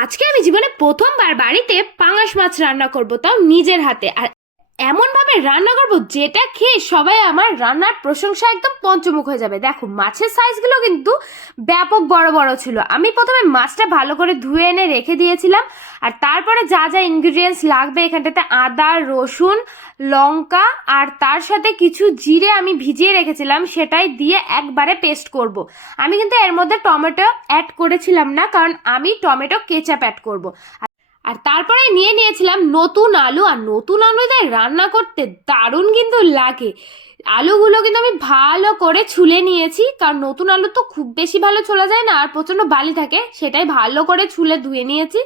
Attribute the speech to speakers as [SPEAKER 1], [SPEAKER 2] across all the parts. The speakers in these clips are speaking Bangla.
[SPEAKER 1] আজকে আমি জীবনে প্রথমবার বাড়িতে পাঙাশ মাছ রান্না করব তাও নিজের হাতে। আর এমন ভাবে রান্না করব যেটা খেয়ে সবাই আমার রান্নার প্রশংসা একদম পঞ্চমুখ হয়ে যাবে দেখো, মাছের সাইজগুলো কিন্তু ব্যাপক বড় বড় ছিল আমি প্রথমে মাছটা ভালো করে ধুয়ে এনে রেখে দিয়েছিলাম আর তারপরে যা যা ইনগ্রিডিয়েন্টস লাগবে এখানটাতে আদা, রসুন, লঙ্কা আর তার সাথে কিছু জিরে আমি ভিজিয়ে রেখেছিলাম, সেটাই দিয়ে একবারে পেস্ট করব। আমি কিন্তু এর মধ্যে টমেটো অ্যাড করেছিলাম না, কারণ আমি টমেটো কেচাপ অ্যাড করব। আর- তারপরে নিয়ে নিয়েছিলাম নতুন আলু, আর নতুন আলু দেয় রান্না করতে দারুণ কিন্তু লাগে। আলুগুলো কিন্তু আমি ভালো করে ছুলে নিয়েছি, কারণ নতুন আলু তো খুব বেশি ভালো ছোলা যায় না, আর প্রচণ্ড বালি থাকে, সেটাই ভালো করে ছুলে ধুয়ে নিয়েছি।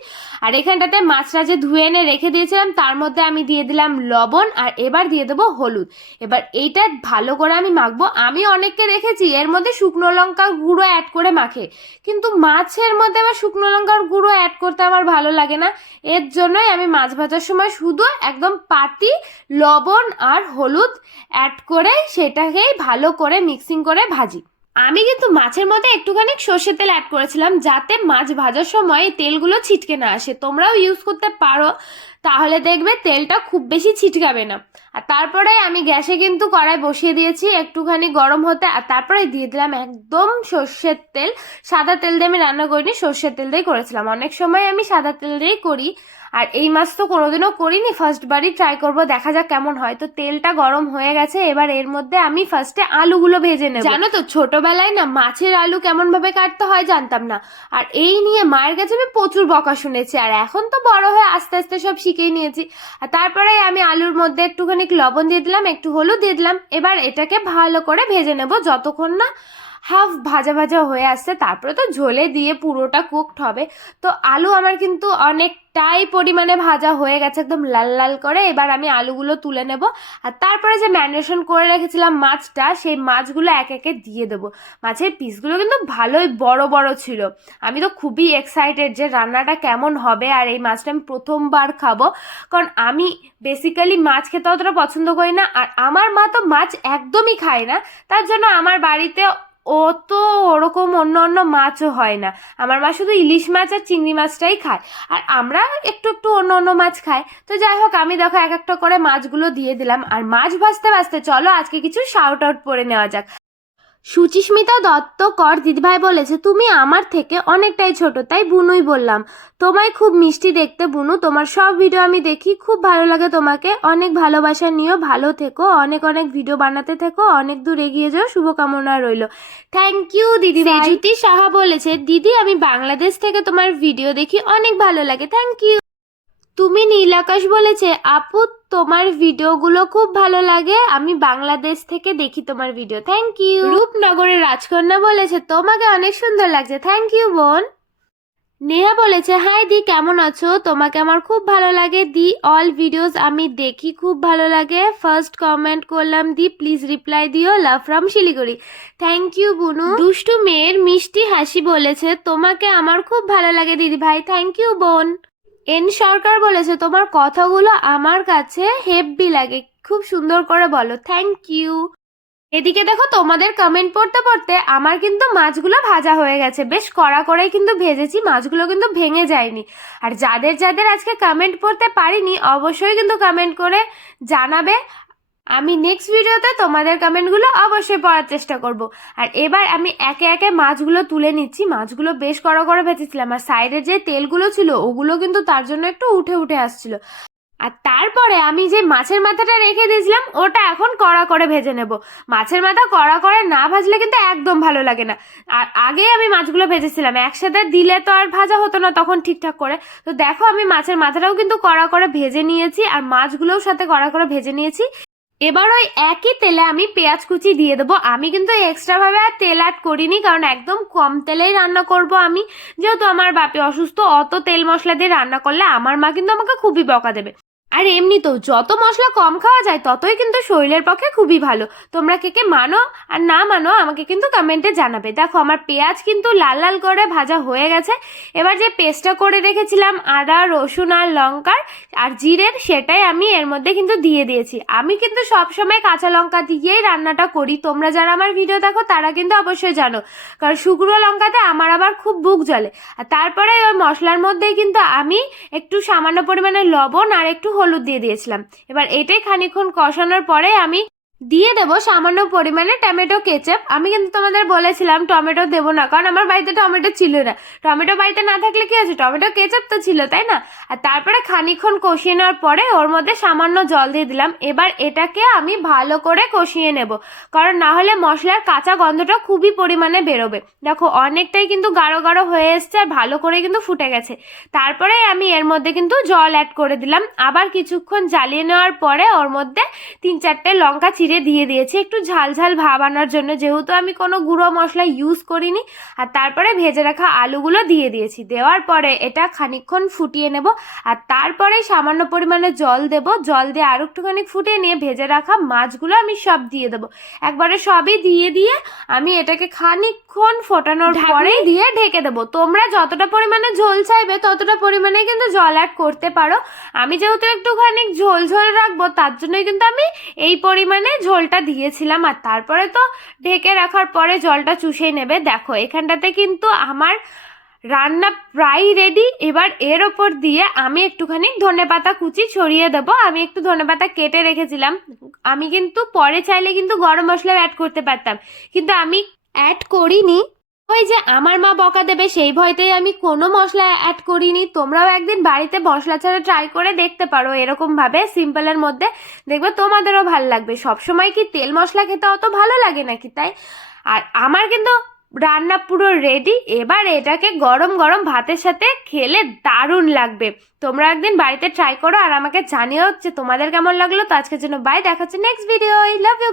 [SPEAKER 1] আর এখানটাতে মাছটা যে ধুয়ে এনে রেখে দিয়েছিলাম, তার মধ্যে আমি দিয়ে দিলাম লবণ, আর এবার দিয়ে দেবো হলুদ। এবার এইটা ভালো করে আমি মাখবো। আমি অনেককে দেখেছি, এর মধ্যে শুকনো লঙ্কার গুঁড়ো অ্যাড করে মাখে, কিন্তু মাছের মধ্যে আবার শুকনো লঙ্কার গুঁড়ো অ্যাড করতে আমার ভালো লাগে না। এর জন্যই আমি মাছ ভাজার সময় শুধু একদম পাতি, লবণ আর হলুদ অ্যাড করে সেটাকেই ভালো করে মিক্সিং করে ভাজি। আমি কিন্তু মাছের মধ্যে একটুখানি সর্ষের তেল অ্যাড করেছিলাম যাতে মাছ ভাজার সময় তেলগুলো ছিটকে না আসে। তোমরাও ইউজ করতে পারো, তাহলে দেখবে তেলটা খুব বেশি ছিটকাবে না। আর তারপরে আমি গ্যাসে কিন্তু কড়াই বসিয়ে দিয়েছি, একটুখানি গরম হতে, আর তারপরে দিয়ে দিলাম একদম সর্ষের তেল। সাদা তেল দিয়ে আমি রান্না করিনি, সর্ষের তেল দিয়েই করেছিলাম। অনেক সময় আমি সাদা তেল দিয়েই করি, আর এই মাছ তো কোনোদিনও করিনি ফার্স্ট বারই ট্রাই করব, দেখা যাক কেমন হয়। তো তেলটা গরম হয়ে গেছে, এবার এর মধ্যে আমি ফার্স্টে আলুগুলো ভেজে নেব। জানো তো, ছোটবেলায় না মাছের আলু কেমন ভাবে কাটতে হয় জানতাম না, আর এই নিয়ে মায়ের কাছে আমি প্রচুর বকা শুনেছি, আর এখন তো বড় হয়ে আস্তে আস্তে সব শিখেই নিয়েছি। আর তারপরে আমি আলুর মধ্যে একটুখানি লবণ দিয়ে দিলাম, একটু হলুদ দিয়ে দিলাম। এবার এটাকে ভালো করে ভেজে নেব যতক্ষণ না হাফ ভাজা ভাজা হয়ে আসছে, তারপরে তো ঝোলে দিয়ে পুরোটা কুকড হবে। তো আলু আমার কিন্তু অনেকটাই পরিমাণে ভাজা হয়ে গেছে, একদম লাল লাল করে। এবার আমি আলুগুলো তুলে নেব। আর তারপরে যে ম্যারিনেশন করে রেখেছিলাম মাছটা, সেই মাছগুলো এক একে দিয়ে দেবো। মাছের পিসগুলো কিন্তু ভালোই বড় বড় ছিল। আমি তো খুবই এক্সাইটেড যে রান্নাটা কেমন হবে আর এই মাছটা আমি প্রথমবার খাব। কারণ আমি বেসিক্যালি মাছ খেতে অতটা পছন্দ করি না। আর আমার মা তো মাছ একদমই খায় না। তার জন্য আমার বাড়িতে অত ওরকম অন্য অন্য মাছও হয় না। আমার মা শুধু ইলিশ মাছ আর চিংড়ি মাছটাই খায়। আর আমরা একটু একটু অন্য অন্য মাছ খাই। তো যাই হোক, আমি দেখো এক একটা করে মাছগুলো দিয়ে দিলাম। আর মাছ ভাজতে ভাজতে চলো, আজকে কিছু শাউট আউট করে নেওয়া যাক। সুচিস্মিতা দত্ত কর দিদিভাই বলেছে, তুমি আমার থেকে অনেকটাই ছোট, তাই বুনুই বললাম। তোমায় খুব মিষ্টি দেখতে, বুনু। তোমার সব ভিডিও আমি দেখি, খুব ভালো লাগে তোমাকে। অনেক ভালোবাসা নিও, ভালো থেকো, অনেক অনেক ভিডিও বানাতে থেকো, অনেক দূর এগিয়ে যাও, শুভকামনা রইল। থ্যাংক ইউ দিদি জ্যোতি সাহা বলেছে, দিদি, আমি বাংলাদেশ থেকে তোমার ভিডিও দেখি, অনেক ভালো লাগে। থ্যাংক ইউ তুমি নীল আকাশ বলেছে, আপু, তোমার ভিডিওগুলো খুব ভালো লাগে। আমি বাংলাদেশ থেকে দেখি তোমার ভিডিও। থ্যাংক ইউ রূপনগরের রাজকন্যা বলেছে, তোমাকে অনেক সুন্দর লাগছে। থ্যাংক ইউ বোন। নেহা বলেছে, হাই দি, কেমন আছো? তোমাকে আমার খুব ভালো লাগে। দি অল ভিডিওস আমি দেখি খুব ভালো লাগে। ফার্স্ট কমেন্ট করলাম, দি প্লিজ রিপ্লাই দিও। Love from Siliguri. Thank you বুনু। দুষ্টু মেয়ের মিষ্টি হাসি বলেছে, তোমাকে আমার খুব ভালো লাগে, দিদি ভাই। থ্যাংক ইউ বোন। এন সরকার বলেছে, তোমার কথাগুলো আমার কাছে হেভি লাগে। খুব সুন্দর করে বলো। Thank you. এদিকে দেখো, তোমাদের কমেন্ট পড়তে পড়তে আমার কিন্তু মাছগুলো ভাজা হয়ে গেছে। বেশ কড়া কড়াই কিন্তু ভেজেছি, মাছগুলো কিন্তু ভেঙে যায়নি। আর যাদের যাদের আজকে কমেন্ট পড়তে পারিনি, অবশ্যই কিন্তু কমেন্ট করে জানাবে। আমি নেক্সট ভিডিওতে তোমাদের কমেন্টগুলো অবশ্যই পড়ার চেষ্টা করব। আর এবার আমি একে একে মাছগুলো তুলে নিচ্ছি। মাছগুলো বেশ কড়া করে ভেজেছিলাম। আর সাইডের যে তেলগুলো ছিল, ওগুলো কিন্তু তার জন্য একটু উঠে উঠে আসছিল। আর তারপরে আমি যে মাছের মাথাটা রেখে দিয়েছিলাম, ওটা এখন কড়া করে ভেজে নেব। মাছের মাথা কড়া করে না ভাজলে কিন্তু একদম ভালো লাগে না। আর আগে আমি মাছগুলো ভেজেছিলাম। একসাথে দিলে তো আর ভাজা হতো না তখন ঠিকঠাক করে। তো দেখো আমি মাছের মাথাটাও কিন্তু কড়া করে ভেজে নিয়েছি। আর মাছগুলোও সাথে কড়া করে ভেজে নিয়েছি। এবার ওই একই তেলে আমি পেঁয়াজ কুচি দিয়ে দেবো। আমি কিন্তু এক্সট্রা ভাবে আর তেল অ্যাড করিনি, কারণ একদম কম তেলেই রান্না করব আমি। যেহেতু আমার বাপি অসুস্থ, অত তেল মশলা দিয়ে রান্না করলে আমার মা কিন্তু আমাকে খুবই বকা দেবে। আর এমনিতেও যত মশলা কম খাওয়া যায়, ততই কিন্তু শরীরের পক্ষে খুবই ভালো। তোমরা কে কে মানো আর না মানো, আমাকে কিন্তু কমেন্টে জানাবে। দেখো, আমার পেঁয়াজ কিন্তু লাল লাল করে ভাজা হয়ে গেছে। এবার যে পেস্টটা করে রেখেছিলাম, আদা, রসুন আর লঙ্কার আর জিরের, সেটাই আমি এর মধ্যে কিন্তু দিয়ে দিয়েছি। আমি কিন্তু সবসময় কাঁচা লঙ্কা দিয়েই রান্নাটা করি। তোমরা যারা আমার ভিডিও দেখো, তারা কিন্তু অবশ্যই জানো। কারণ শুকনো লঙ্কাতে আমার আবার খুব বুক জ্বলে। আর তারপরে ওই মশলার মধ্যেই কিন্তু আমি একটু সামান্য পরিমাণে লবণ আর একটু হলুদ দিয়ে দিয়েছিলাম। এবার এটাই খানিকক্ষণ কষানোর পরে আমি দিয়ে দেবো সামান্য পরিমাণে টমেটো কেচাপ। আমি কিন্তু তোমাদের বলেছিলাম টমেটো দেবো না, কারণ আমার বাড়িতে টমেটো ছিল না। টমেটো বাড়িতে না থাকলে কি আছে টমেটো কেচাপ তো ছিল, তাই না? আর তারপরে খানিকক্ষণ কষিয়ে নেওয়ার পরে ওর মধ্যে সামান্য জল দিয়ে দিলাম। এবার এটাকে আমি ভালো করে কষিয়ে নেব, কারণ না হলে মশলার কাঁচা গন্ধটা খুবই পরিমাণে বেরোবে। দেখো, অনেকটাই কিন্তু গাঢ় গাঢ় হয়ে এসছে আর ভালো করে কিন্তু ফুটে গেছে। তারপরে আমি এর মধ্যে কিন্তু জল অ্যাড করে দিলাম। আবার কিছুক্ষণ জ্বালিয়ে নেওয়ার পরে ওর মধ্যে তিন চারটে লঙ্কা চিড়ে দিয়ে দিয়েছি। একটু ঝাল ঝাল ভাব আনার জন্য যেহেতু আমি কোনো গুঁড়ো মশলা ইউজ করিনি। আর তারপরে ভেজে রাখা আলুগুলো দিয়ে দিয়েছি। দেওয়ার পরে এটা খানিকক্ষণ ফুটিয়ে নেব। আর তারপরে সামান্য পরিমাণে জল দেব। জল দিয়ে আরও একটুখানি ফুটিয়ে নিয়ে ভেজে রাখা মাছগুলো আমি সব দিয়ে দেবো। একবারে সবই দিয়ে দিয়ে আমি এটাকে খানিকক্ষণ ফোটানোর পরে দিয়ে ঢেকে দেবো। তোমরা যতটা পরিমাণে ঝোল চাইবে ততটা পরিমাণে কিন্তু জল অ্যাড করতে পারো। আমি যেহেতু একটুখানি ঝোল ঝোল রাখব তার জন্যই কিন্তু আমি এই পরিমাণে ঝোলটা দিয়েছিলাম। আর তারপরে তো ঢেকে রাখার পরে জলটা চুষে নেবে। দেখো এখানটাতে কিন্তু আমার রান্না প্রায় রেডি এবার এর ওপর দিয়ে আমি একটুখানি ধনেপাতা কুচি ছড়িয়ে দেবো। আমি একটু ধনেপাতা কেটে রেখেছিলাম। আমি কিন্তু পরে চাইলে কিন্তু গরম মশলা অ্যাড করতে পারতাম। কিন্তু আমি অ্যাড করিনি? ওই যে আমার মা বকা দেবে, সেই ভয়তেই আমি কোনো মশলা অ্যাড করিনি। তোমরাও একদিন বাড়িতে মশলা ছাড়া ট্রাই করে দেখতে পারো এরকমভাবে সিম্পলের মধ্যে। দেখবে তোমাদেরও ভালো লাগবে। সবসময় কি তেল মশলা খেতে অত ভালো লাগে নাকি তাই? আর আমার কিন্তু রান্না পুরো রেডি এবার এটাকে গরম গরম ভাতের সাথে খেলে দারুণ লাগবে। তোমরা একদিন বাড়িতে ট্রাই করো আর আমাকে জানিও হচ্ছে তোমাদের কেমন লাগল। তো আজকের জন্য বাই দেখাচ্ছে নেক্সট ভিডিও লাভ ইউ